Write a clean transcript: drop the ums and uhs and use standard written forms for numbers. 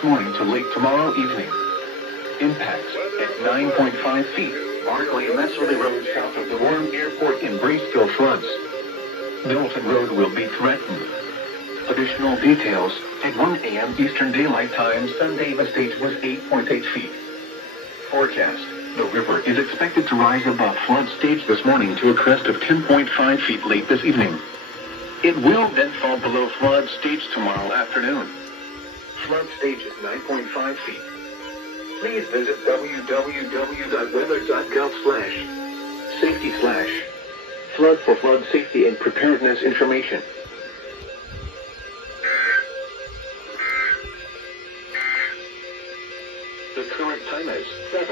this morning to late tomorrow evening. Impacts at 9.5 feet. Barkley and Messerly Road south of the Warren Airport in Braceville floods. Milton Road will be threatened. Additional details at 1 a.m. Eastern Daylight Time Sunday the stage was 8.8 feet. Forecast. The river is expected to rise above flood stage this morning to a crest of 10.5 feet late this evening. It will then fall below flood stage tomorrow afternoon. Flood stage is 9.5 feet. Please visit www.weather.gov/safety/flood for flood safety and preparedness information. The current time is 7.